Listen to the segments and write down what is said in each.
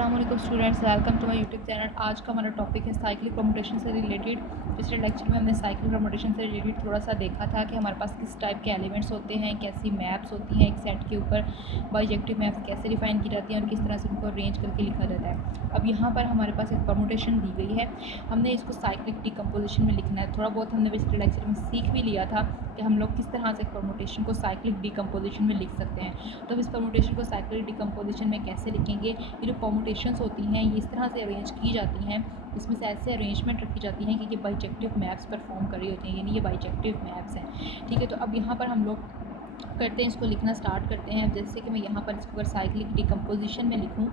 अस्सलाम वालेकुम students, welcome to my YouTube channel. आज का हमारा टॉपिक है साइक्लिक कम्यूटेशन से रिलेटेड। पिछले लेक्चर में हमने साइक्लिक कम्यूटेशन से रिलेटेड थोड़ा सा देखा था कि हमारे पास किस टाइप के एलिमेंट्स होते हैं, कैसी मैप्स होती हैं, एक सेट के ऊपर बाइजेक्टिव मैप्स कैसे डिफाइन की जाती हैं और किस तरह से उनको अरेंज करके लिखा जाता है। अब यहाँ पर हमारे पास एक कम्यूटेशन दी गई है, हमने इसको साइक्लिक डिकम्पोजिशन में लिखना है। थोड़ा बहुत हमने पिछले लेक्चर में सीख भी लिया था कि हम लोग किस तरह से परमुटेशन को साइक्लिक डिकम्पोजिशन में लिख सकते हैं। तो इस परमुटेशन को साइक्लिक डिकम्पोजिशन में कैसे लिखेंगे, ये जो परमुटेशंस होती हैं ये इस तरह से अरेंज की जाती हैं, इसमें से ऐसे अरेंजमेंट रखी जाती हैं कि ये बाइजेक्टिव मैप्स परफॉर्म कर रही होती हैं, यानी ये बाइजेक्टिव मैप्स हैं। ठीक है, तो अब यहाँ पर हम लोग करते हैं, इसको लिखना स्टार्ट करते हैं। जैसे कि मैं यहाँ पर इसको अगर साइक्लिक डिकम्पोजिशन में लिखूँ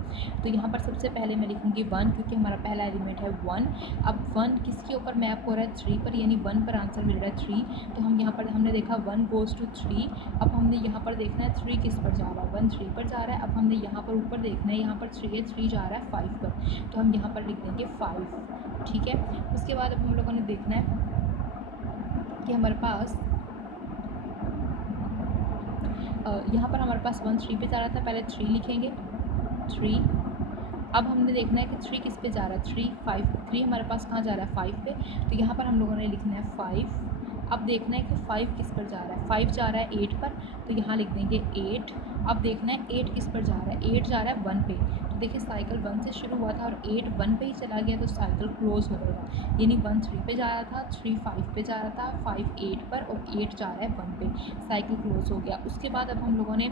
तो यहाँ पर सबसे पहले मैं लिखूँगी 1, क्योंकि हमारा पहला एलिमेंट है 1। अब 1 किसके ऊपर मैप हो रहा है, 3 पर, यानी 1 पर आंसर मिल रहा है 3। तो हम यहाँ पर हमने देखा 1 गोज़ टू 3। अब हमने यहाँ पर देखना है 3 किस पर जा रहा है, 1 3 पर जा रहा है। अब हमने यहाँ पर ऊपर देखना है, यहाँ पर 3 है, 3 जा रहा है 5 पर, तो हम यहाँ पर लिख देंगे 5। ठीक है, उसके बाद अब हम लोगों ने देखना है कि हमारे पास यहाँ पर हमारे पास 1 3 पे जा रहा था, पहले 3 लिखेंगे 3। अब हमने देखना है कि 3 किस पे जा रहा है, 3 5 3 हमारे पास कहाँ जा रहा है 5 पे, तो यहाँ पर हम लोगों ने लिखना है 5। अब देखना है कि 5 किस पर जा रहा है, 5 जा रहा है 8 पर, तो यहाँ लिख देंगे 8। अब देखना है 8 किस पर जा रहा है, 8 जा रहा है 1 पे। तो देखिए साइकिल 1 से शुरू हुआ था और 8 1 पे ही चला गया, तो साइकिल क्लोज हो गया। यानी 1 3 पे जा रहा था, 3 5 पे जा रहा था, 5 8 पर और 8 जा रहा है 1 पे, साइकिल क्लोज हो गया। उसके बाद अब हम लोगों ने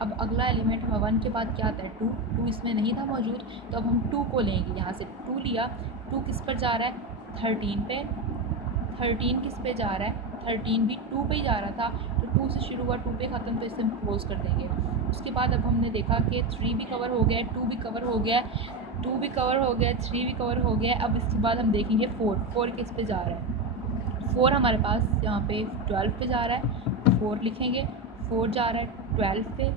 अब अगला एलिमेंट 1 के बाद क्या आता है 2। 2 इसमें नहीं था मौजूद, तो अब हम 2 को लेंगे। यहाँ से 2 लिया, 2 किस पर जा रहा है 13 पे, 13 किस पे जा रहा है, 13 भी 2 पे ही जा रहा था, तो 2 से शुरू हुआ 2 पे ख़त्म, तो इसे हम क्लोज कर देंगे। उसके बाद अब हमने देखा कि 3 भी कवर हो गया है, 2 भी कवर हो गया है, 2 भी कवर हो गया है, 3 भी कवर हो गया है। अब इसके बाद हम देखेंगे 4 किस पे जा रहा है, 4 हमारे पास यहाँ पे 12 पे जा रहा है, 4 लिखेंगे। 4 जा रहा है 12 पे,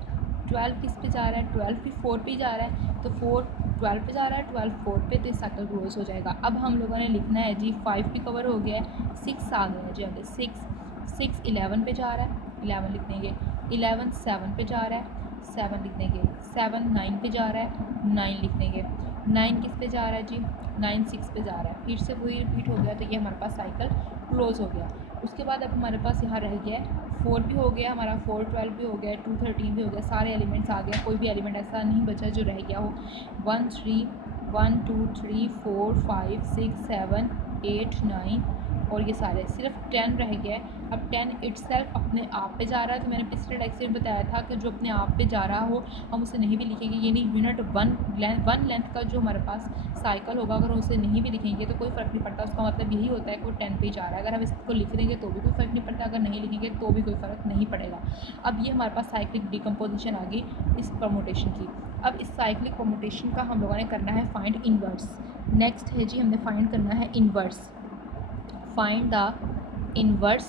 12 किस पे जा रहा है, 12 भी 4 पे ही जा रहा है, तो 4 12 पे जा रहा है, 12 4 पे, तो साइकिल क्लोज हो जाएगा। अब हम लोगों ने लिखना है जी 5 भी कवर हो गया है, 6 आ गया है जी आगे 6 11 पे जा रहा है, 11 लिख देंगे। 11 7 पे जा रहा है, 7 लिख देंगे। 7 9 पे जा रहा है, 9 लिख देंगे। 9 किस पे जा रहा है जी, 9 6 पे जा रहा है, फिर से वही रिपीट हो गया, तो ये हमारे पास साइकिल क्लोज हो गया। उसके बाद अब हमारे पास यहाँ रह गया है 4 भी हो गया हमारा, 4 12 भी हो गया, 2 13 भी हो गया, सारे एलिमेंट्स आ गए, कोई भी एलिमेंट ऐसा नहीं बचा जो रह गया हो। 1 3 1 2 3 4 5 6 7 8 9 और ये सारे, सिर्फ 10 रह गया है। अब 10 इटसेल्फ अपने आप पे जा रहा है, तो मैंने पिछले लेक्चर में बताया था कि जो अपने आप पे जा रहा हो हम उसे नहीं भी लिखेंगे, यानी यूनिट 1 लेंथ का जो हमारे पास साइकिल होगा, अगर उसे नहीं भी लिखेंगे तो कोई फ़र्क नहीं पड़ता। उसका मतलब यही होता है कि वो 10 पे जा रहा है। अगर हम इसको लिख देंगे तो भी कोई फ़र्क नहीं पड़ता, अगर नहीं लिखेंगे तो भी कोई फ़र्क नहीं पड़ेगा। अब ये हमारे पास साइक्लिक डिकम्पोजिशन आ गई इस परमुटेशन की। अब इस साइक्लिक परमुटेशन का हम लोगों ने करना है फाइंड इन्वर्स। नेक्स्ट है जी, हमने फाइंड करना है inverse. Find the inverse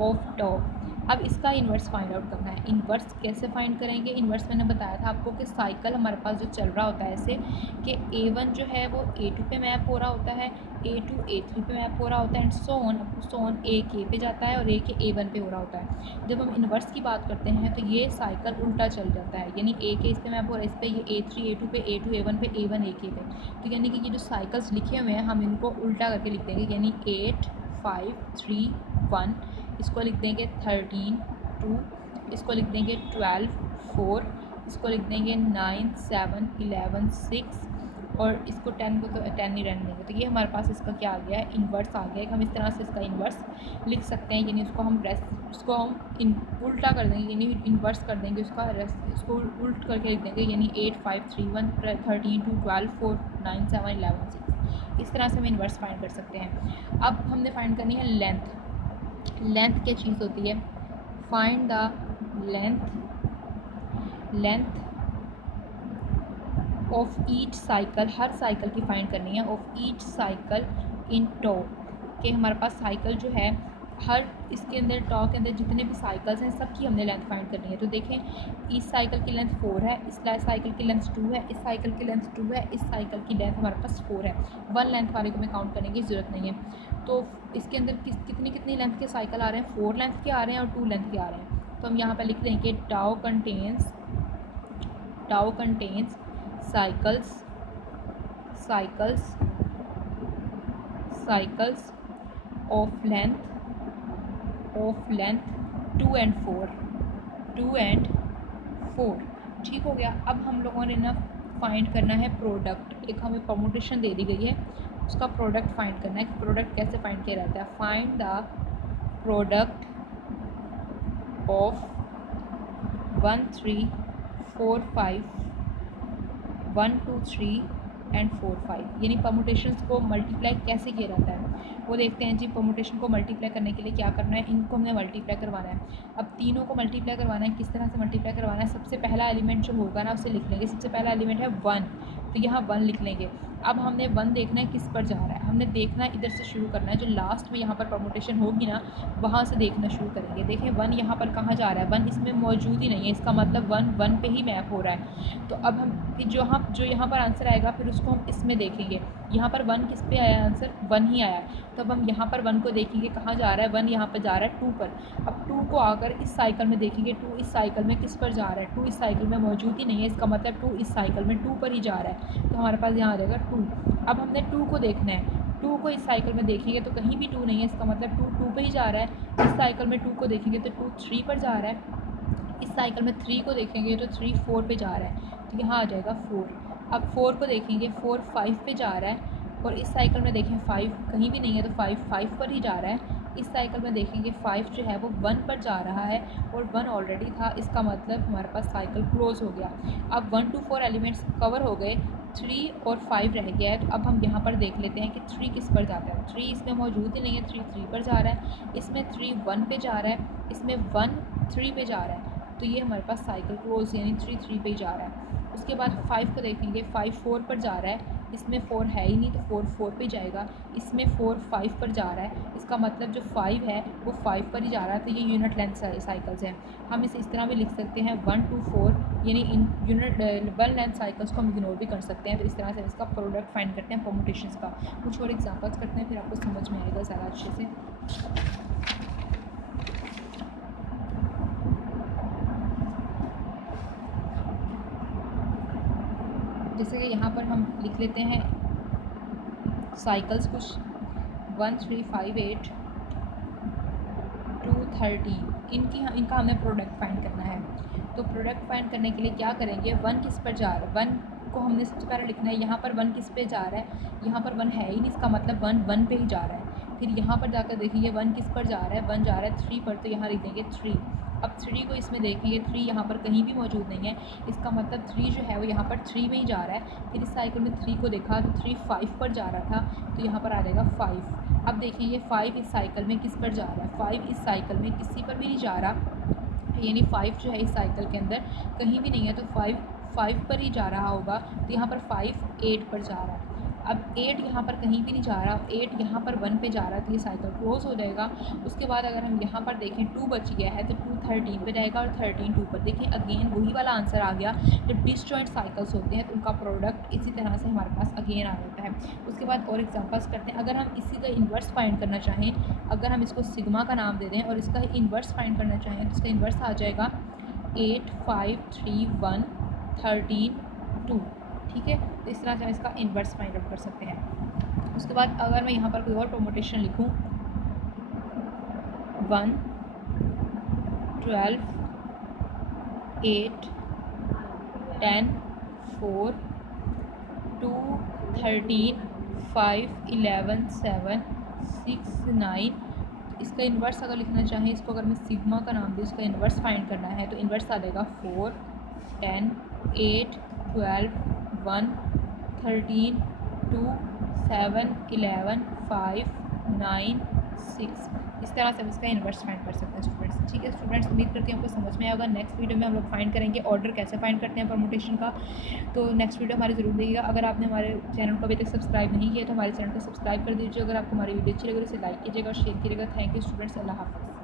of top. अब इसका इन्वर्स फाइंड आउट करना है। इन्वर्स कैसे फाइंड करेंगे, इन्वर्स मैंने बताया था आपको कि साइकिल हमारे पास जो चल रहा होता है ऐसे कि A1 जो है वो A2 पे मैप हो रहा होता है, A2 A3 पे मैप हो रहा होता है, and so on A K पे जाता है और A के A1 पे हो रहा होता है। जब हम इन्वर्स की बात करते हैं तो ये साइकिल उल्टा चल जाता है, यानी A के इस पे मैप हो रहा है, इस पे ये A3 A2 पे, A2 A1 पे, A1 A K पे। तो यानी कि ये जो साइकिल्स लिखे हुए हैं हम इनको उल्टा करके लिख देंगे, यानी 8 5 3 1, इसको लिख देंगे 13 2, इसको लिख देंगे 12 4, इसको लिख देंगे 9 7 11 6 और इसको 10 को तो 10 ही रहने देंगे। तो ये हमारे पास इसका क्या आ गया है, इन्वर्स आ गया है। हम इस तरह से इसका इन्वर्स लिख सकते हैं, यानी उसको हम उल्टा कर देंगे, यानी इन्वर्स कर देंगे उसको उल्ट करके लिख देंगे, यानी 8 5 3 1 13 2 12 4 9 7 11 6। इस तरह से हम इन्वर्स फाइंड कर सकते हैं। अब हमने फाइंड करनी है लेंथ। लेंथ क्या चीज़ होती है, find the length of each cycle, her cycle की फाइंड करनी है, ऑफ ईच साइकिल इन टॉ, कि हमारे पास साइकिल जो है हर इसके अंदर टॉ के अंदर जितने भी साइकिल्स हैं सबकी हमने लेंथ फाइंड करनी है। तो देखें इस साइकिल की लेंथ 4 है, इस साइकिल की लेंथ 2 है, इस साइकिल की लेंथ 2 है, इस साइकिल की लेंथ हमारे पास 4 है। 1 लेंथ वाले को मैं काउंट करने की ज़रूरत नहीं है। तो इसके अंदर कितनी लेंथ के साइकिल आ रहे हैं, 4 लेंथ के आ रहे हैं और 2 लेंथ के आ रहे हैं। तो हम यहाँ पर लिख देंगे tau contains cycles cycles cycles of length 2 and 4 ठीक हो गया। अब हम लोगों ने ना फाइंड करना है प्रोडक्ट। एक हमें परमुटेशन दे दी गई है, उसका प्रोडक्ट फाइंड करना है कि प्रोडक्ट कैसे फाइंड किया जाता है। Find the product of 1 3 4 5 1 2 3 and 4 5, यानी परमुटेशंस को मल्टीप्लाई कैसे किया जाता है वो देखते हैं जी। परमुटेशन को मल्टीप्लाई करने के लिए क्या करना है, इनको हमने मल्टीप्लाई करवाना है। अब तीनों को मल्टीप्लाई करवाना है, किस तरह से मल्टीप्लाई करवाना है, सबसे पहला एलिमेंट जो होगा ना उसे लिख लेंगे। सबसे पहला एलिमेंट है 1, तो यहाँ 1 लिख लेंगे। अब हमने 1 देखना है किस पर जा रहा है, हमने देखना है इधर से शुरू करना है, जो लास्ट में यहाँ पर परमुटेशन होगी ना वहाँ से देखना शुरू करेंगे। देखें 1 यहाँ पर कहाँ जा रहा है, 1 इसमें मौजूद ही नहीं है, इसका मतलब 1 पे ही मैप हो रहा है। तो अब हम फिर जो यहाँ पर आंसर आएगा फिर उसको हम इसमें देखेंगे। यहाँ पर 1 किस पे आया, आंसर 1 ही आया। तो अब हम यहाँ पर 1 को देखेंगे कहाँ जा रहा है, 1 यहाँ पर जा रहा है 2 पर। अब 2 को आकर इस साइकिल में देखेंगे, 2 इस साइकिल में किस पर जा रहा है, 2 इस साइकिल में मौजूद ही नहीं है, इसका मतलब 2 इस साइकिल में 2 पर ही जा रहा है। तो हमारे पास यहाँ आ जाएगा 2। अब हमने 2 को देखना है, 2 को इस साइकिल में देखेंगे तो कहीं भी 2 नहीं है, इसका मतलब 2 पे ही जा रहा है। इस साइकिल में 2 को देखेंगे तो 2 3 पर जा रहा है। इस साइकिल में 3 को देखेंगे तो 3 4 पे जा रहा है, तो यहाँ आ जाएगा 4। अब 4 को देखेंगे, 4 5 पे जा रहा है। और इस साइकिल में देखें 5 कहीं भी नहीं है, तो 5 पर ही जा रहा है। इस साइकिल में देखेंगे 5 जो है वो 1 पर जा रहा है और 1 ऑलरेडी था, इसका मतलब हमारे पास साइकिल क्लोज हो गया। अब 1 2 4 एलिमेंट्स कवर हो गए, 3 और 5 रह गया है। तो अब हम यहाँ पर देख लेते हैं कि 3 किस पर जाता है। 3 इसमें मौजूद ही नहीं है, 3 पर जा रहा है। इसमें 3 1 पे जा रहा है, इसमें 1 3 पे जा रहा है। तो ये हमारे पास साइकिल क्लोज यानी 3 पे जा रहा है। उसके बाद 5 को देखेंगे, 5 4 पर जा रहा है, इसमें 4 है ही नहीं तो 4 पे जाएगा। इसमें 4 5 पर जा रहा है, इसका मतलब जो 5 है वो 5 पर ही जा रहा है। तो ये यूनिट लेंथ साइकिल्स हैं। हम इसे इस तरह भी लिख सकते हैं 1 2 4, यानी इन यूनिट 1 लेंथ साइकिल्स को हम इग्नोर भी कर सकते हैं। तो इस तरह से इसका प्रोडक्ट फाइंड करते हैं परमुटेशंस का। कुछ और एग्जांपल्स करते हैं फिर आपको समझ में आएगा ज़्यादा अच्छे से। जैसे कि यहाँ पर हम लिख लेते हैं साइकिल्स कुछ 1 3 5 8 2 13, इनका हमें प्रोडक्ट फाइंड करना है। तो प्रोडक्ट फाइंड करने के लिए क्या करेंगे, 1 किस पर जा रहा है, 1 को हमने सबसे पहले लिखना है। यहाँ पर 1 किस पे जा रहा है, यहाँ पर 1 है ही नहीं, इसका मतलब 1 पे ही जा रहा है। फिर यहाँ पर जाकर देखेंगे 1 किस पर जा रहा है, 1 जा रहा है 3 पर, तो यहाँ लिख देंगे 3। अब 3 को इसमें देखेंगे, 3 यहाँ पर कहीं भी मौजूद नहीं है, इसका मतलब 3 जो है वो यहाँ पर 3 में ही जा रहा है। फिर इस साइकिल में 3 को देखा तो 3 5 पर जा रहा था, तो यहाँ पर आ जाएगा 5। अब देखिए 5 इस साइकिल में किस पर जा रहा है, 5 इस साइकिल में किसी पर भी नहीं जा रहा, यानी 5 जो है इस साइकिल के अंदर कहीं भी नहीं है, तो 5 पर ही जा रहा होगा। तो यहाँ पर 5 8 पर जा रहा है। अब 8 यहाँ पर कहीं भी नहीं जा रहा, 8 यहाँ पर 1 पे जा रहा है, तो ये साइकिल क्लोज हो जाएगा। उसके बाद अगर हम यहाँ पर देखें 2 बच गया है, तो 2 13 पे जाएगा और 13 2 पर। देखिए अगेन वही वाला आंसर आ गया। जब डिसजॉइंट साइकिल्स होते हैं तो उनका प्रोडक्ट इसी तरह से हमारे पास अगेन आ जाता है। उसके बाद और एग्जांपल्स करते हैं। अगर हम इसी का इन्वर्स फाइंड करना चाहें, अगर हम इसको सिग्मा का नाम दे दें और इसका इन्वर्स फाइंड करना चाहें, तो इसका इन्वर्स आ जाएगा 8 5 3 1 13 2। ठीक है, तो इस तरह से हम इसका इन्वर्स फाइंड आउट कर सकते हैं। उसके बाद अगर मैं यहाँ पर कोई और परमुटेशन लिखूँ, 1 12 8 10 4 2 13 5 11 7 6 9, इसका इन्वर्स अगर लिखना चाहें, इसको अगर मैं सिग्मा का नाम दूँ, इसका इन्वर्स फाइंड करना है, तो इन्वर्स आ जाएगा 4 10 8 12 1 13 2 7 11 5 9 6। इस तरह से हम इसका इन्वर्स फाइंड कर सकते हैं स्टूडेंट्स। ठीक है स्टूडेंट्स, उम्मीद करती हूँ आपको समझ में आएगा। नेक्स्ट वीडियो में हम लोग फाइंड करेंगे ऑर्डर कैसे फाइंड करते हैं परमुटेशन का। तो नेक्स्ट वीडियो हमारी ज़रूर देखिएगा। अगर आपने हमारे चैनल को अभी तक सब्सक्राइब नहीं किया तो हमारे चैनल को सब्सक्राइब कर दीजिए। अगर आपको हमारी वीडियो अच्छी लगे तो इसे लाइक कीजिएगा और शेयर कीजिएगा। थैंक यू स्टूडेंट्स, अल्लाह हाफ़िज़।